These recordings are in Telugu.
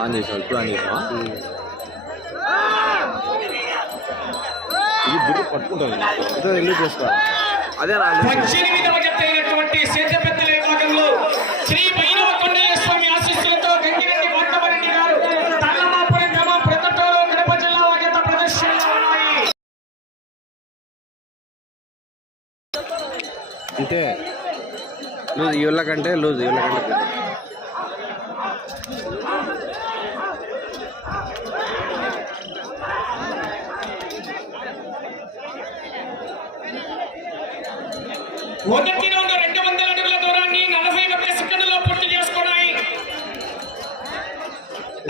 ఆన్ చేసావు ఇప్పుడు ఆన్ చేసావా ఇది బుర్ర పట్టుకుంటుంది ఇదో ఎందుకు చేసుకోవాలి అదే రా పద్దెనిమిదవ జత అయినటువంటి సేద్యపెద్దల విభాగంలో శ్రీ భైరవ కొండయ్య స్వామి ఆశీస్సులతో గంగిరెడ్డి వాటవరెడ్డి గారు తల్లమాపురం గ్రామం ప్రొద్దుటూరు కడప జిల్లా వారి జత ప్రదర్శనలో ఉన్నాయి అంటే లూజ్ వీళ్ళ కంటే లూజ్ వీళ్ళ మొదటి రౌండ్ రెండు వందల అడుగుల దూరాన్ని నలభై ఒక్క సెకండ్లో పూర్తి చేసుకున్నాయి.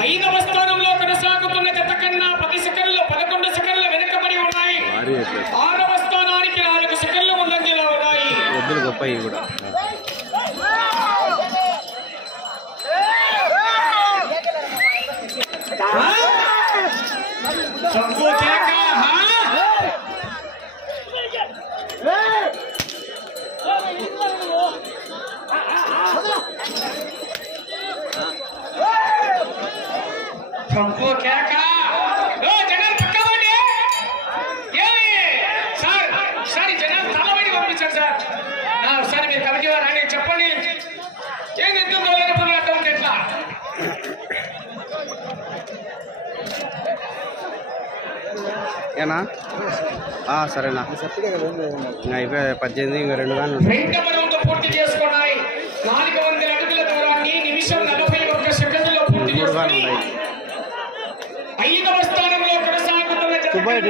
ఐదవ స్థానంలో కొనసాగుతున్న జత కన్నా పది సెకండ్లు పదకొండు సెకండ్లు వెనుకబడి ఉన్నాయి. ఆరవ స్థానానికి నాలుగు సెకండ్లు ముందంజలో ఉన్నాయి. ఏనా? ఆ, సరేనా. అయిపోయి పద్దెనిమిది ఇంకా రెండు కానీ మూడు కానీ ఉన్నాయి. దుబాయ్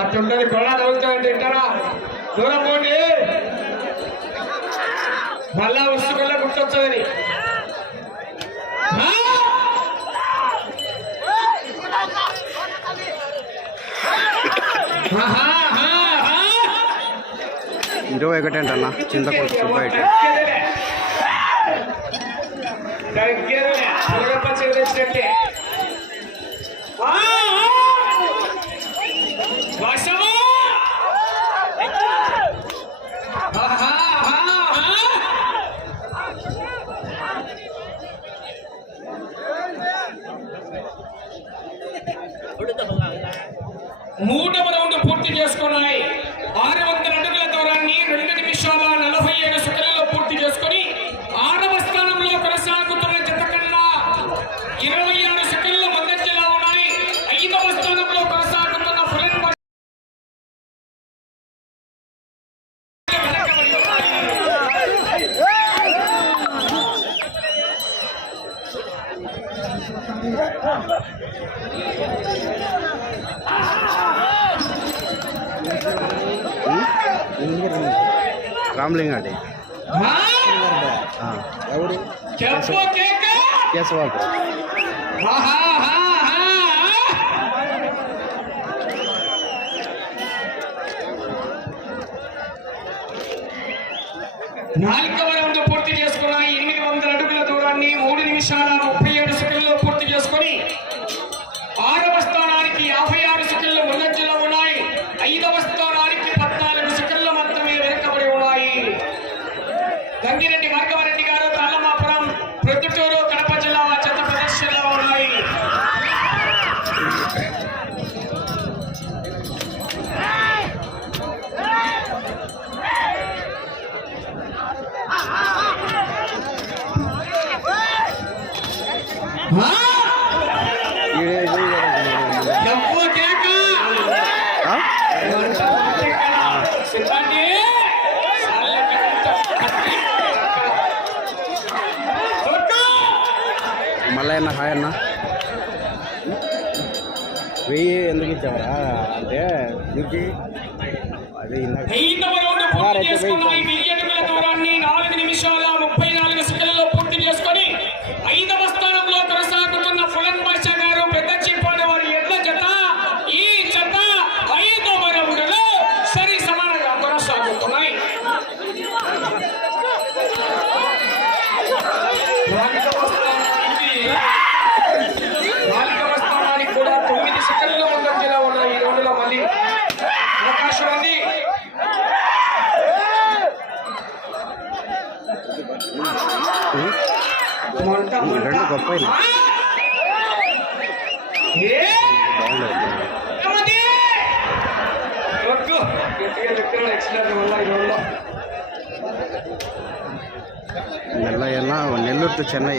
అట్లుంటది తగులుతాయంటే వింటారా? దూరం పోండి మళ్ళా ఉసుకల్లా గుర్తొచ్చదని. ఇరవై ఒకటి అంటన్నా చింతకొండ సుబ్బయ్య దగ్గరలే అలగప్ప చేసినట్టే ఆ, ఆ. వర్షమా? ఆహా, ఆహా, ఆహా. మూడవ రౌండ్ పూర్తి చేసుకున్నాయి ఆరు వందల అడుగుల దూరాన్ని రెండు నిమిషాల నలభై ఏడు సెకండ్లలో పూర్తి చేసుకొని ఆరవ స్థానంలో కొనసాగుతున్న జత కన్నా ఇరవై ఆరు సెకండ్లు ముందంజలో ఉన్నాయి ఐదవ స్థానంలో కొనసాగుతున్న ఫులన్ బస్ వెనకబడి ఉన్నాయి. రామ్లింగ్ అండి ఆ? ఆ, ఎవరు చెప్పు కేక కేశవాకు ఆహా, ఆహా, ఆహా. నాలుగవ రౌండ్ పూర్తి చేసుకున్నాయి ఎనిమిది వందల అడుగుల దూరాన్ని మూడు నిమిషాల ముప్పై ఏడు సెకండ్లు పూర్తి చేసుకొని ఆరవ స్థానానికి యాభై ఆరు సెకండ్లు ముందంజలో ఉన్నాయి ఐదవ స్థానానికి పద్నాలుగు సెకండ్లు మాత్రమే వెనుకబడి ఉన్నాయి గంగిరెడ్డి భార్గవరెడ్డి గారు తాళమాపురం ప్రొద్దుటూరు కడప జిల్లా చెత్త ప్రదర్శనలో ఉన్నాయి ఆ? ఈడే ఇది ఈడే ఇది. డబ్బు కేక ఆ? సిబ్బంది కొట్టు! మళ్ళీ అన్న హాయ్ అన్న వెయ్యి ఎందుకు ఇచ్చావరా అంటే దీనికి అది పూర్తి దూరాన్ని నాలుగు నిమిషాల ముప్పై నాలుగు సెకండ్లలో పూర్తి చేసుకొని ಎಲ್ಲ ಎಲ್ಲ ಇನ್ನೊಂದು ಮಲ್ಲಿ ಅವಕಾಶವంది ಚೆನ್ನೈ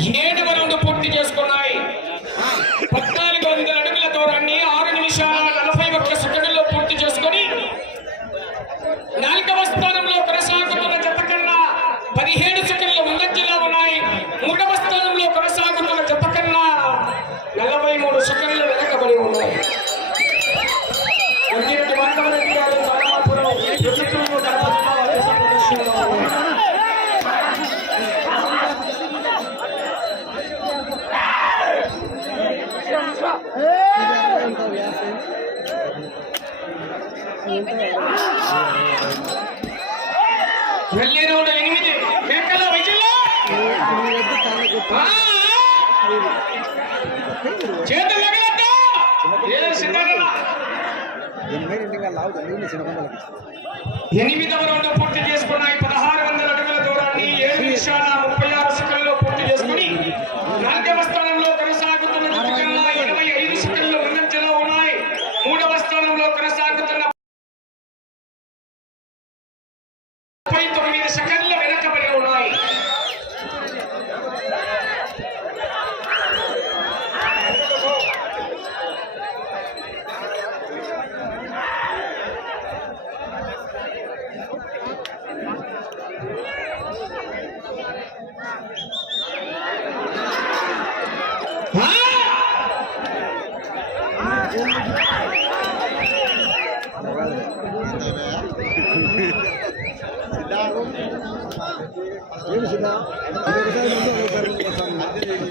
ये ఎనిమిదవ రౌండ్ పూర్తి చేసుకున్నాయి పదహారు వందల అడుగుల దూరాన్ని ఏడు నిమిషాల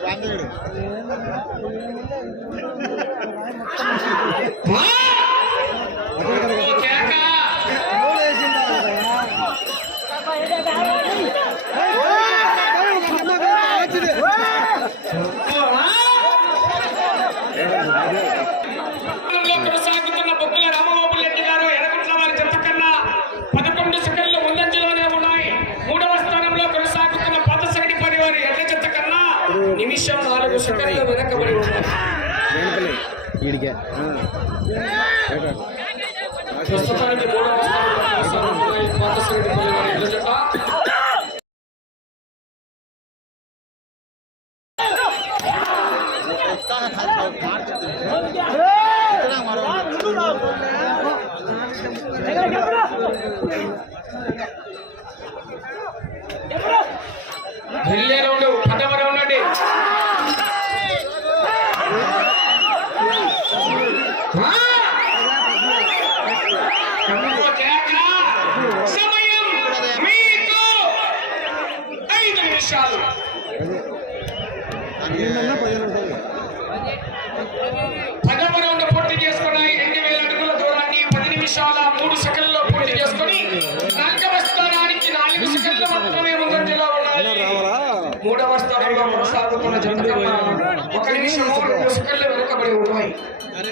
வாங்க ప్రస్తుతానికి మూడవ స్థానంలో పాతశ్రెడ్డి పల్లెవారి ఇళ్ల జట్ట ఢిల్లీ రౌండ్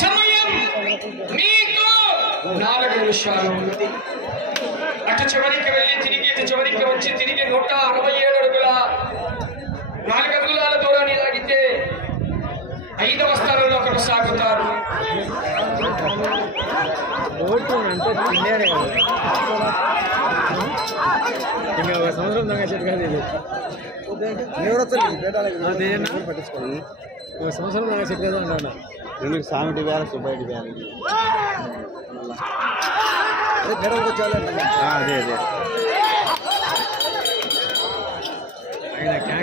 సమయం మీకు నాలుగు నిమిషాలు ఉన్నది అటు చివరికి వెళ్ళి తిరిగి ఇటు చివరికి వచ్చి తిరిగి నూట అరవై ఏడు అడుగుల నాలుగు అడుగుల ఐదవ స్థానంలో కొనసాగుతారు. ఇంకా ఒక సంవత్సరం దాకా ఇది? పట్టించుకోండి ఒక సంవత్సరం దాకా అన్నా సామిటి వేల వేల? అదే అదే అదే. ఆయన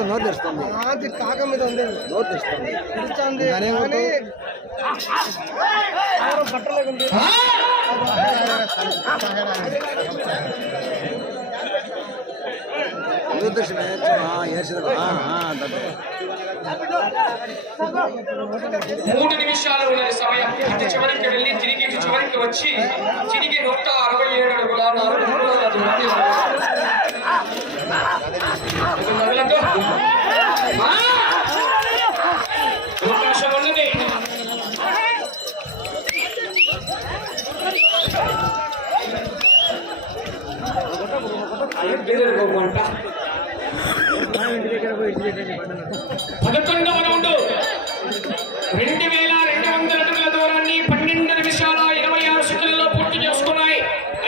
అది నోరు తెరుస్తుంది. ఆది కాక మీద ఉంది. నోరు తెరుస్తుంది. దాని కానీ? దురదృష్టం ఏడ్చదు మూడు నిమిషాలు ఉన్నది సమయం. అటు చివరికి వెళ్ళి తిరిగి ఇటు చివరికి వచ్చి తిరిగి నూట అరవై ఏడు అడుగుల నాలుగు అంగుళాల పదకొండవ రెండు వేల రెండు వందల అడుగుల దూరాన్ని పన్నెండు నిమిషాల ఇరవై ఆరు సెకండ్లలో పూర్తి చేసుకున్నాయి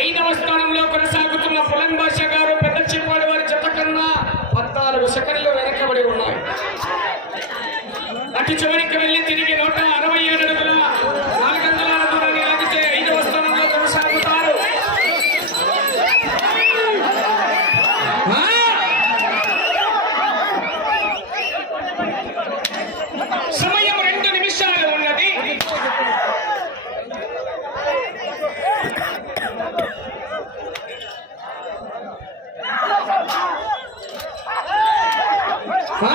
ఐదవ స్థానంలో కొనసాగుతున్న పులన్ భాష గారు పెద్ద చెప్పాడు వారి జత కన్నా పద్నాలుగు సెకండ్లు వెనకబడి ఉన్నాయి అటు చివరికి వెళ్ళి తిరిగి నూట అరవై ఏడు అడుగుల నాలుగు వందల దూరాన్ని లాగితే ఐదవ స్థానంలో కొనసాగుతారు ఆ! సమయం రెండు నిమిషాలు ఉన్నది ఆ?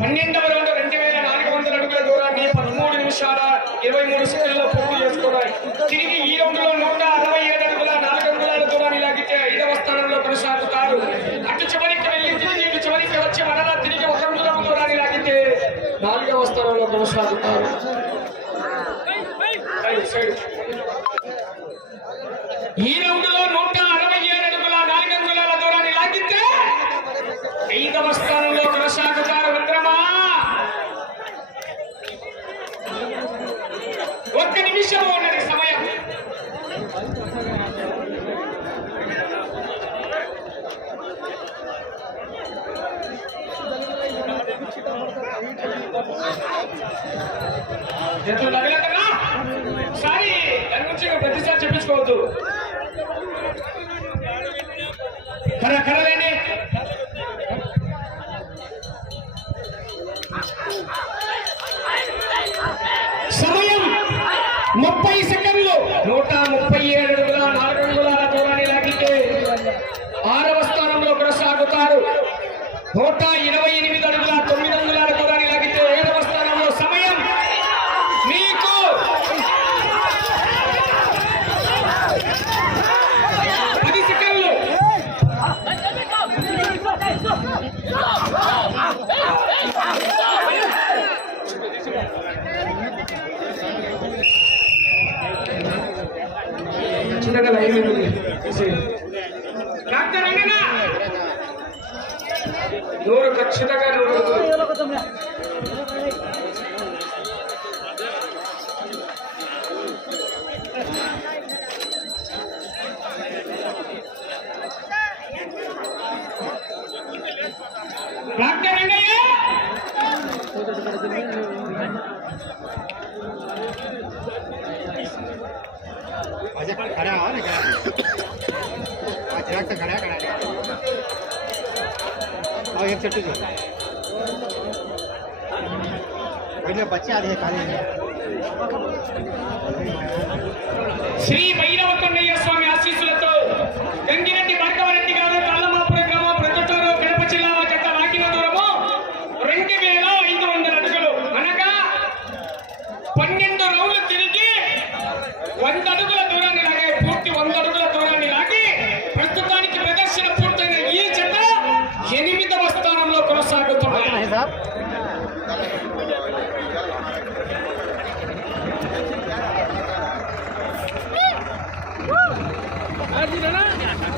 పన్నెండవ రౌండ్ రెండు వేల నాలుగు వందల అడుగుల దూరాన్ని పదమూడు నిమిషాల ఇరవై మూడు సెకండ్లలో పూర్తి చేసుకున్నాయి. తిరిగి ఈ రౌండ్లో నూట అరవై ఏడు అడుగుల నాలుగు అంగుళాల దూరాన్ని లాగితే ఐదవ స్థానంలో కొనసాగుతారు. అటు చివరికి వెళ్ళి తిరిగి ఇటు చివరికి వచ్చి మరలా తిరిగి ఒక అంగుళం దూరాన్ని లాగితే నాలుగవ స్థానంలో కొనసాగుతారు సైడ్, సైడ్. ఈ రౌండ్లో నూట అరవై ఏడు అడుగుల నాలుగు అంగుళాల దూరాన్ని లాగితే ఐదవ స్థానంలో కొనసాగుతారు మిత్రమా ఒక్క నిమిషం ఉన్నది సమయం. చేతులు సారీ దాని గురించి ప్రతిసారి చెప్పించుకోవద్దు. కర కర श्री भैरव है पहले बच्चे आ रहे काले श्री स्वामी आशीष